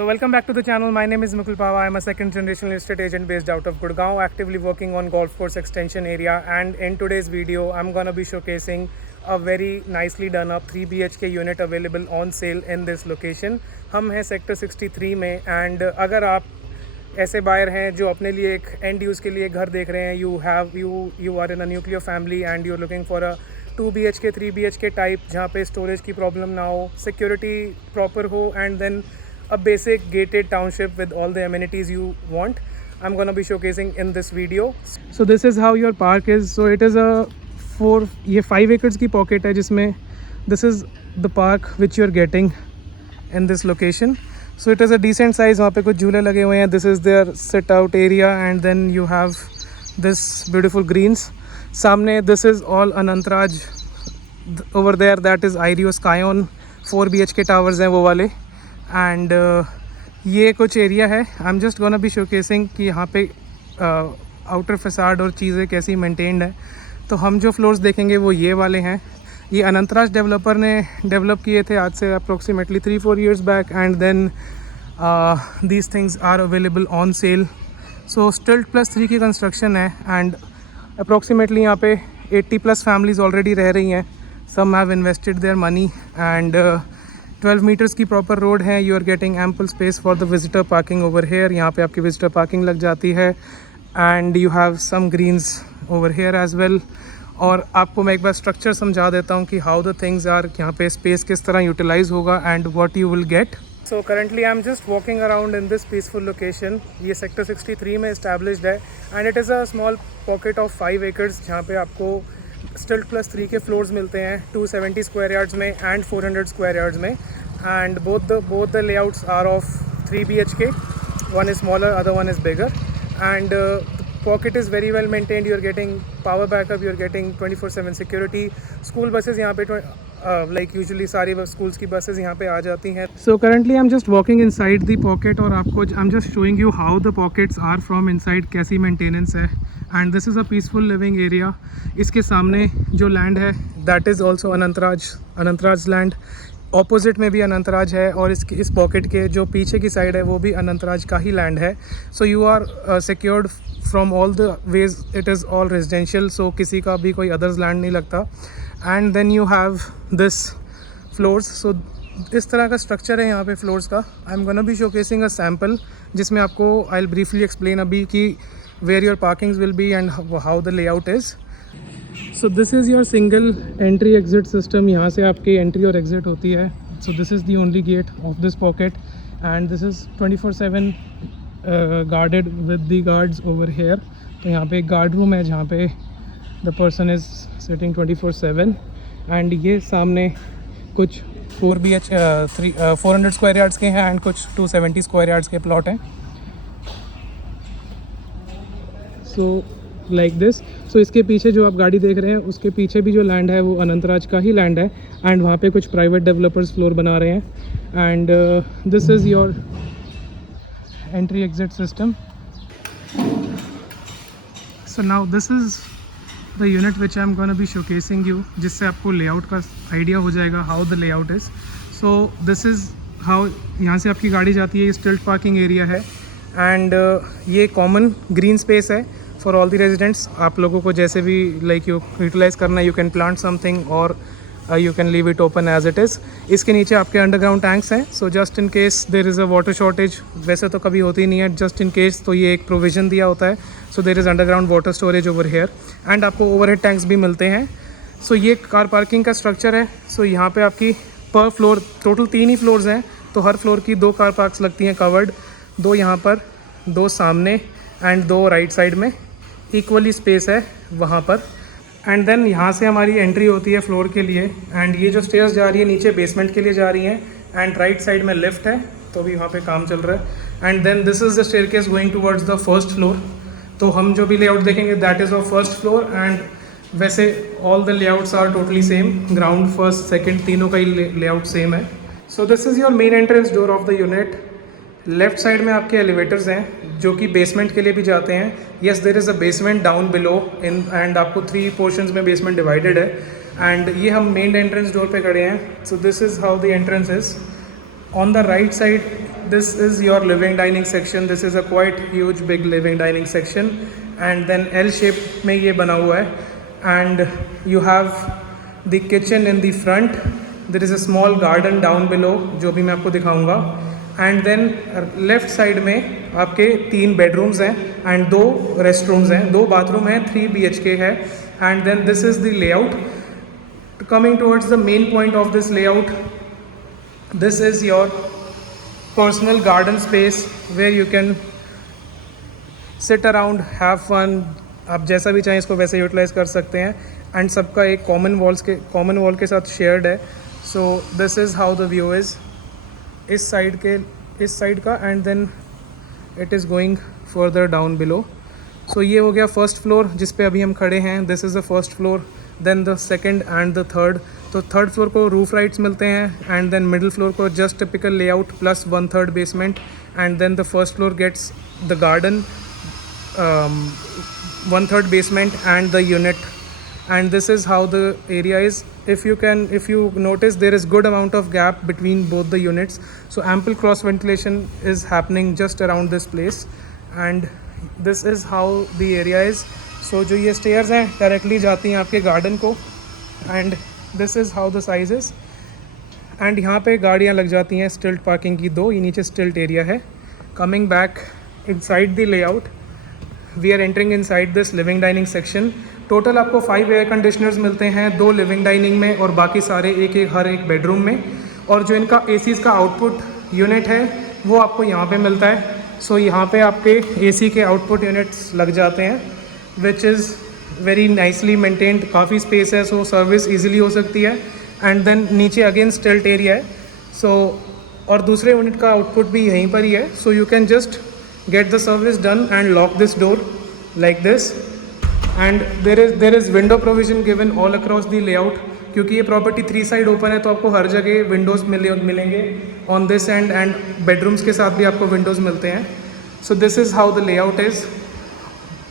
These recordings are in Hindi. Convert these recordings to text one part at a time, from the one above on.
So welcome back to the channel. My name is Mukul Pava. I'm a second generation real estate agent based out of Gurgaon, actively working on golf course extension area. And in today's video, I'm gonna be showcasing a very nicely done up 3 BHK unit available on sale in this location. हम हैं सेक्टर 63 में and अगर आप ऐसे बायर हैं जो अपने लिए एक एंड यूज़ के लिए घर देख रहे हैं, you are in a nuclear family and you are looking for a 2 BHK 3 BHK type जहाँ पे स्टोरेज की प्रॉब्लम ना हो, सिक्योरिटी प्रॉपर हो and then a basic gated township with all the amenities you want, I'm gonna be showcasing in this video. So this is how your park is. So it is a 5 acres की pocket है जिसमें this is the park which you're getting in this location. So it is a decent size. वहाँ पे कुछ झूले लगे हुए हैं. This is their sit out area and then you have this beautiful greens. सामने this is all Anantraj. Over there that is Irio Skyon 4 BHK towers हैं वो वाले. एंड ये कुछ एरिया है. I am just gonna be showcasing कि यहाँ पे आउटर फसाड और चीज़ें कैसी मेंटेन्ड है. तो हम जो फ्लोर्स देखेंगे वो ये वाले हैं. ये अनंतराज डेवलपर ने डेवलप किए थे आज से approximately 3-4 years back and then these things are available on sale. So Stilt+3 की कंस्ट्रक्शन है एंड अप्रोक्सीमेटली यहाँ पे 80+ फैमिलीज़ ऑलरेडी रह रही हैं. Some have invested their money and 12 metres की प्रॉपर रोड है. You are getting ample space for the visitor parking over here. यहाँ पे आपकी विजिटर पार्किंग लग जाती है and you have some greens over here as well. और आपको मैं एक बार स्ट्रक्चर समझा देता हूँ कि हाउ द थिंग्स आर, यहाँ पे स्पेस किस तरह यूटिलाइज होगा and what you will get. So currently I am just walking around in this peaceful location. ये सेक्टर 63 में इस्टेब्लिश्ड है and it is a small pocket of 5 acres जहाँ पे आपको Stilt+3 के फ्लोर्स मिलते हैं 270 स्क्वायर यार्ड्स में एंड 400 स्क्वायर यार्ड्स में. And both the layouts are of 3 BHK. One is smaller, other one is bigger. And the pocket is very well maintained. You are getting power backup. You are getting 24/7 security. School buses यहाँ पे like usually सारी schools की buses यहाँ पे आ जाती हैं. So currently I'm just walking inside the pocket और आपको I'm just showing you how the pockets are from inside, कैसी maintenance है. And this is a peaceful living area. इसके सामने जो लैंड है that is also Anantraj land. Opposite में भी अनंतराज है और इस पॉकेट के जो पीछे की साइड है वो भी अनंतराज का ही लैंड है. So you are secured from all the ways. It is all residential, so किसी का भी कोई अदर्स लैंड नहीं लगता. And then you have this floors. So इस तरह का स्ट्रक्चर है यहाँ पे फ्लोर्स का. I am gonna be showcasing a sample जिसमें आपको आई विल ब्रीफली एक्सप्लेन अभी कि where your parkings will be and how the layout is. So this is your single entry exit system. यहाँ से आपकी entry और exit होती है. So this is the only gate of this pocket and this is 24/7 guarded with the guards over here. तो यहाँ पे एक guard room है जहाँ पे the person is sitting 24/7 and ये सामने कुछ 400 स्क्वायर यार्ड्स के हैं एंड कुछ 270 स्क्वायर यार्ड्स के प्लॉट हैं. So like this. सो इसके पीछे जो आप गाड़ी देख रहे हैं उसके पीछे भी जो लैंड है वो अनंतराज का ही लैंड है एंड वहाँ पे कुछ प्राइवेट डेवलपर्स फ्लोर बना रहे हैं. And this is your entry exit system. So now this is the unit which I am gonna be showcasing you, जिससे आपको लेआउट का आइडिया हो जाएगा how the layout is. So this is how यहाँ से आपकी गाड़ी जाती है. ये स्टिल्ट पार्किंग एरिया है एंड ये कॉमन ग्रीन स्पेस है फॉर ऑल द रेजिडेंट्स. आप लोगों को जैसे भी लाइक यू यूटिलाइज़ करना, यू कैन प्लांट समथिंग और you can leave it open as it is. इसके नीचे आपके अंडरग्राउंड टैंक्स हैं. So just in case there is a water shortage, वैसे तो कभी होती नहीं है, जस्ट इन केस तो ये एक प्रोविज़न दिया होता है. So there is underground water storage over here and आपको ओवरहेड टैंक्स भी मिलते हैं. सो ये कार पार्किंग का स्ट्रक्चर है. सो यहाँ पर आपकी पर फ्लोर टोटल 3 ही फ्लोर्स हैं. तो हर फ्लोर की 2 कार पार्क्स लगती हैं कवर्ड. 2 यहाँ पर, 2 सामने एंड 2 राइट साइड में. इक्वली स्पेस है वहाँ पर. एंड देन यहाँ से हमारी एंट्री होती है फ्लोर के लिए एंड ये जो स्टेयर्स जा रही है नीचे बेसमेंट के लिए जा रही हैं एंड राइट साइड में लिफ्ट है, तो भी वहाँ पे काम चल रहा है. And then this is the staircase going towards the first floor. तो हम जो भी लेआउट देखेंगे that is of first floor and वैसे all the layouts are totally same. Ground, first, second तीनों का ही लेआउट सेम है. So this is your main entrance door of the unit. Left side में आपके एलिवेटर्स हैं जो कि बेसमेंट के लिए भी जाते हैं. Yes, there is a basement down below in and आपको 3 पोर्शंस में बेसमेंट डिवाइडेड है. एंड ये हम मेन एंट्रेंस डोर पे खड़े हैं. So this is how the entrance is. On the right side this is your living dining section. This is a quite huge big living dining section, and then L shape में ये बना हुआ है, and you have the kitchen in the front. There is a small garden down below जो भी मैं आपको दिखाऊंगा, and then left side में आपके 3 bedrooms हैं and 2 restrooms हैं, 2 bathroom हैं, 3 BHK है, and then this is the layout. Coming towards the main point of this layout, this is your personal garden space where you can sit around, have fun. आप जैसा भी चाहें इसको वैसे यूटिलाइज कर सकते हैं, एंड सबका एक कॉमन वॉल के साथ शेयर्ड है. So this is how the view is इस साइड का, and then it is going further down below. So ये हो गया फर्स्ट फ्लोर जिस पे अभी हम खड़े हैं. This is the first floor, then the second and the third. तो थर्ड फ्लोर को रूफ राइट्स मिलते हैं, एंड देन मिडिल फ्लोर को just typical layout plus 1/3 basement, and then the first floor gets the garden, 1/3 basement and the unit. And this is how the area is. If you notice, there is good amount of gap between both the units, so ample cross ventilation is happening just around this place. And this is how the area is. So जो ये stairs हैं directly जाती हैं आपके garden को, and this is how the size is. And यहाँ पे गाड़ियाँ लग जाती हैं stilt parking की 2, ये नीचे stilt area है. Coming back inside the layout, we are entering inside this living dining section. Total आपको 5 एयर कंडीशनर्स मिलते हैं, 2 लिविंग डाइनिंग में और बाकी सारे हर एक बेडरूम में. और जो इनका एसीज़ का आउटपुट यूनिट है वो आपको यहाँ पे मिलता है. सो यहाँ पे आपके एसी के आउटपुट यूनिट्स लग जाते हैं, which is very nicely maintained. काफ़ी स्पेस है, सो सर्विस ईजिली हो सकती है. एंड देन नीचे अगेन स्टिल्ट एरिया है. सो और दूसरे यूनिट का आउटपुट भी यहीं पर ही है. So you can just get the service done and lock this door like this. And there is window provision given all across the layout, क्योंकि ये प्रॉपर्टी 3 साइड ओपन है तो आपको हर जगह विंडोज़ मिलेंगे ऑन दिस एंड बेडरूम्स के साथ भी आपको विंडोज़ मिलते हैं. So this is how the layout is.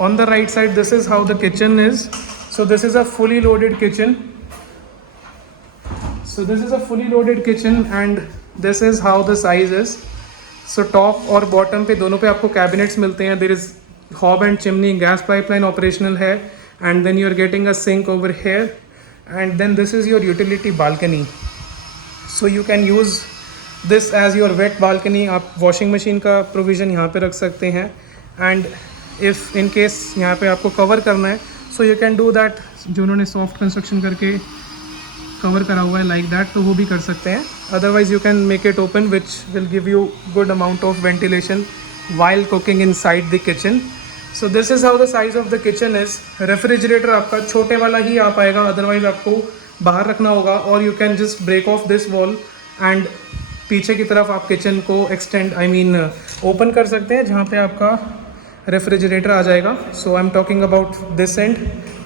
On the right side this is how the kitchen is. So this is a fully loaded kitchen. And this is how the size is. So top और बॉटम पे दोनों पे आपको कैबिनेट्स मिलते हैं. There is hob and chimney, gas pipeline operational है, and then you are getting a sink over here, and then this is your utility balcony. So you can use this as your wet balcony. आप वॉशिंग मशीन का प्रोविज़न यहाँ पे रख सकते हैं, एंड इफ़ इन केस यहाँ पे आपको कवर करना है, so you can do that. जो उन्होंने सॉफ्ट कंस्ट्रक्शन करके कवर करा हुआ है लाइक दैट, तो वो भी कर सकते हैं. Otherwise you can make it open, which will give you good amount of ventilation while cooking in side the kitchen. So this is how the size of the kitchen is. Refrigerator आपका छोटे वाला ही आ पाएगा, अदरवाइज आपको बाहर रखना होगा. और you can just break off this wall and पीछे की तरफ आप किचन को एक्सटेंड ओपन कर सकते हैं, जहाँ पे आपका रेफ्रिजरेटर आ जाएगा. So I am talking about this end.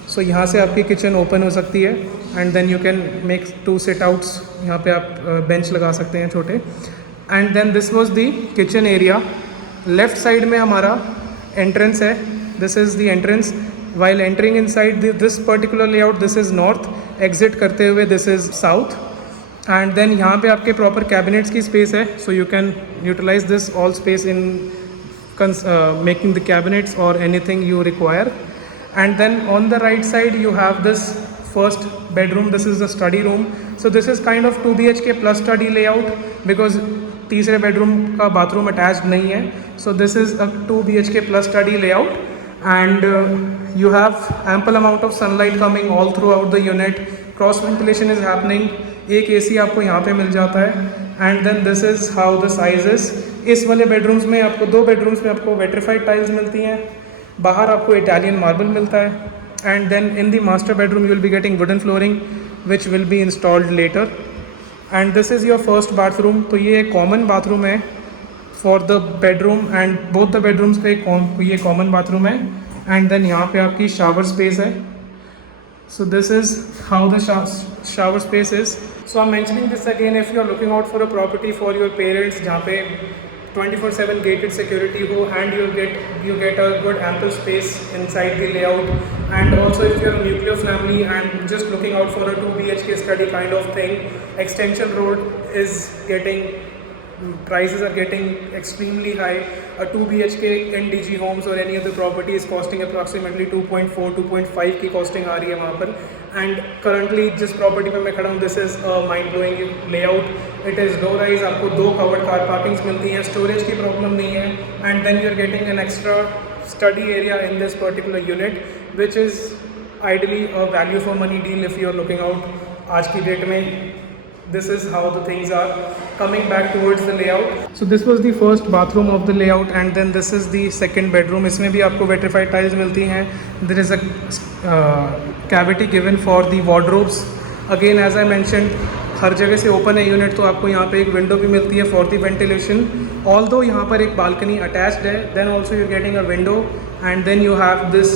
So यहाँ से आपकी किचन ओपन हो सकती है, and then you can make 2 sit outs. यहाँ पे आप बेंच लगा सकते हैं छोटे. And then this was the kitchen area. Left side में हमारा एंट्रेंस है. This is the entrance. While entering inside this particular layout, this is north. Exit करते हुए this is south. And then यहाँ पे आपके प्रॉपर कैबिनेट्स की स्पेस है. So you can utilise this all space in making the cabinets और anything you require. And then on the right side you have this first bedroom. This is the study room. So this is kind of 2 BHK plus study layout, because तीसरे bedroom का bathroom attached नहीं है. So this is a 2 BHK plus study layout, and you have ample amount of sunlight coming all throughout the unit. Cross ventilation is happening. एक AC आपको यहाँ पे मिल जाता है. And then this is how the size is. इस वाले bedrooms में आपको 2 bedrooms में आपको vitrified tiles मिलती हैं. बाहर आपको इटालियन मार्बल मिलता है. And then in the master bedroom you will be getting wooden flooring which will be installed later. And this is your first bathroom. तो ये एक कॉमन बाथरूम है for the bedroom, and both the bedrooms पे ये कॉमन बाथरूम है. एंड देन यहाँ पे आपकी शावर स्पेस है. So this is how the shower space is. So I am mentioning this again, if you are looking out for a property for your parents, जहाँ पे 24/7 gated security हो, and you get a good ample space inside the layout. And also if you're a nuclear family and just looking out for a 2 BHK study kind of thing, Extension Road is getting prices are getting extremely high. A 2 BHK in DG Homes or any other property is costing approximately 2.4 2.5 की costing आ रही है वहाँ पर. And currently जिस property में मैं खड़ा हूँ, this is a mind blowing layout. It is low rise, आपको 2 covered car parkings मिलती हैं, storage की problem नहीं है, and then you are getting an extra study area in this particular unit, which is ideally a value for money deal if you are looking out आज की डेट में. This is how the things are. Coming back towards the layout. So this was the first bathroom of the layout, and then this is the second bedroom. इसमें भी आपको vitrified tiles मिलती हैं. There is a cavity given for the wardrobes. Again, as I mentioned, हर जगह से ओपन है यूनिट, तो आपको यहाँ पे एक विंडो भी मिलती है फॉर द वेंटिलेशन. ऑल्दो यहाँ पर एक बालकनी अटैच्ड है, then also you getting a window, and then you have this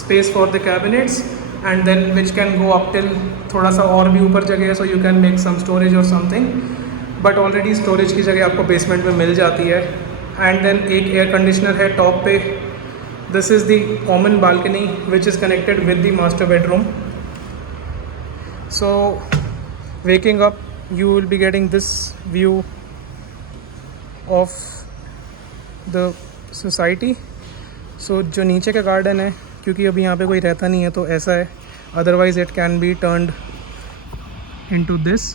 space for the cabinets, and then which can go up till थोड़ा सा और भी ऊपर जगह है, so you can make some storage और समथिंग, बट ऑलरेडी स्टोरेज की जगह आपको बेसमेंट में मिल जाती है. एंड देन एक एयर कंडीशनर है टॉप पे. This is the common balcony which is connected with the master bedroom. So waking up you will be getting this view of the society. So जो नीचे का गार्डन है, क्योंकि अभी यहाँ पे कोई रहता नहीं है तो ऐसा है, otherwise it can be turned into this.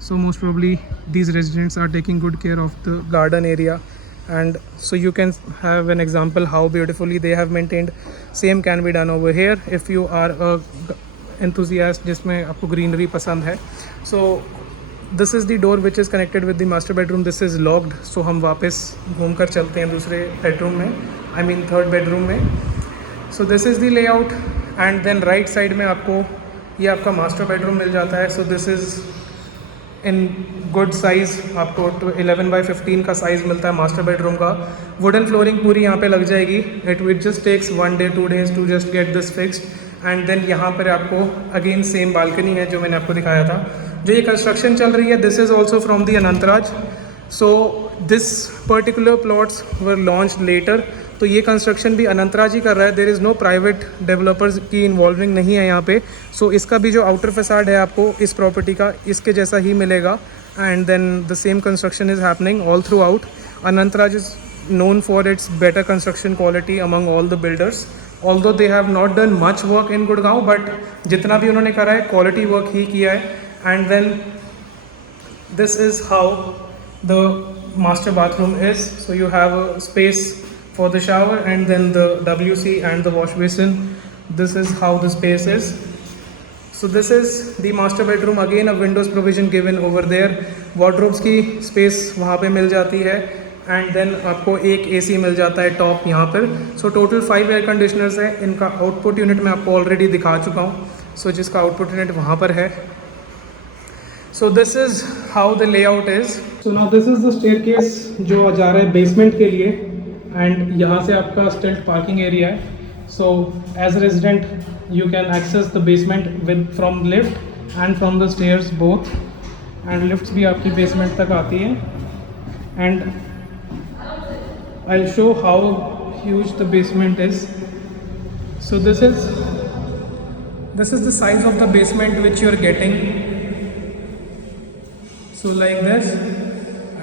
So most probably these residents are taking good care of the garden area, and so you can have an example how beautifully they have maintained. Same can be done over here if you are a enthusiast जिसमें आपको greenery पसंद है. So this is the door which is connected with the master bedroom. This is locked, so हम वापस घूम कर चलते हैं दूसरे bedroom में, I mean third bedroom में. So this is the layout, and then right side में आपको ये आपका master bedroom मिल जाता है. So this is in good size, आपको 11x15 का size मिलता है master bedroom का. Wooden flooring पूरी यहाँ पे लग जाएगी. It just takes 1 day 2 days to just get this fixed. And then यहाँ पर आपको अगेन सेम बालकनी है जो मैंने आपको दिखाया था. जो ये कंस्ट्रक्शन चल रही है, this is also from the Anantraj. So this particular plots were launch later, तो ये कंस्ट्रक्शन भी अनंतराज ही कर रहा है. There is no private developers की इन्वॉल्विंग नहीं है यहाँ पे. सो इसका भी जो आउटर फैसाड है आपको इस प्रॉपर्टी का इसके जैसा ही मिलेगा, and then the same construction is happening all throughout. Anantraj is known for its better construction quality among all the builders, although they have not done much work in Gurgaon, but जितना भी उन्होंने करा है quality work ही किया है. And then this is how the master bathroom is. So you have a space for the shower, and then the WC and the wash basin. This is how the space is. So this is the master bedroom. Again a windows provision given over there. Wardrobes की space वहाँ पे मिल जाती है, एंड देन आपको एक AC मिल जाता है टॉप यहाँ पर. सो टोटल 5 एयर कंडीशनर्स है. इनका आउटपुट यूनिट मैं आपको ऑलरेडी दिखा चुका हूँ, सो जिसका आउटपुट यूनिट वहाँ पर है. So this is how the layout is. So now this is the staircase जो जा रहा है बेसमेंट के लिए, एंड यहाँ से आपका स्टिल्ट पार्किंग एरिया है. So as a resident you can access the basement with from lift and from the stairs both, and lifts भी आपकी बेसमेंट तक आती है. And I'll show how huge the basement is. So this is the size of the basement which you are getting. So like this,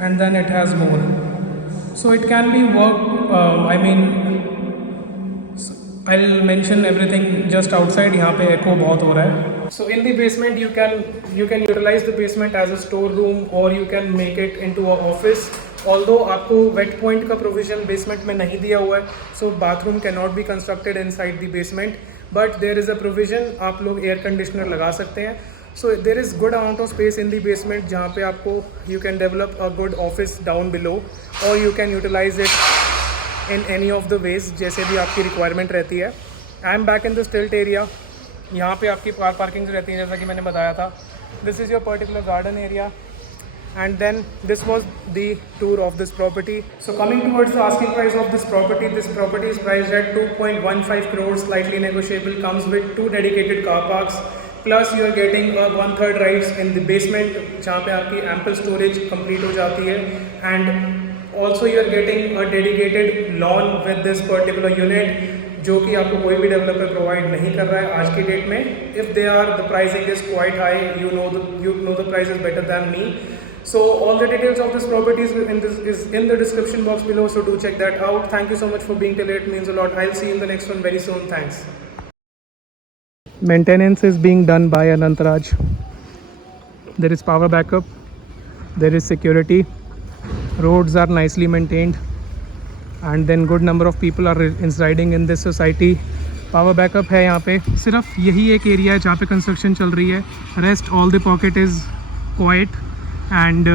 and then it has more. So it can be worked. I'll mention everything just outside. यहाँ पे echo बहुत हो रहा है. So in the basement you can utilize the basement as a storeroom, or you can make it into a office. Although आपको वेट पॉइंट का प्रोविज़न बेसमेंट में नहीं दिया हुआ है, so bathroom can not be constructed inside the basement, but there is a provision. आप लोग एयर कंडीशनर लगा सकते हैं. So there is good amount of space in the basement जहाँ पे आपको you can develop a good office down below, और you can utilize it in any of the ways जैसे भी आपकी रिक्वायरमेंट रहती है. I am back in the स्टिल्ट एरिया. यहाँ पे आपकी कार पार्किंग रहती है जैसा कि मैंने बताया था. This is your particular garden area. And then this was the tour of this property. So coming towards the asking price of this property is priced at 2.15 crores, slightly negotiable, comes with 2 dedicated car parks, plus you are getting a 1/3 rights in the basement जहाँ पे आपकी ample storage complete हो जाती है, and also you are getting a dedicated lawn with this particular unit, जो कि आपको कोई भी डेवलपर प्रोवाइड नहीं कर रहा है आज की डेट में. If they are the pricing is quite high, you know the price is better than me. So all the details of this property is in the description box below, so do check that out. Thank you so much for being till here. It means a lot. I'll see you in the next one very soon. Thanks. Maintenance is being done by Anantraj. There is power backup, there is security, roads are nicely maintained, and then good number of people are residing in this society. Power backup है यहाँ पे, सिर्फ यही एक एरिया है जहाँ पे कंस्ट्रक्शन चल रही है. Rest all the pocket is quiet and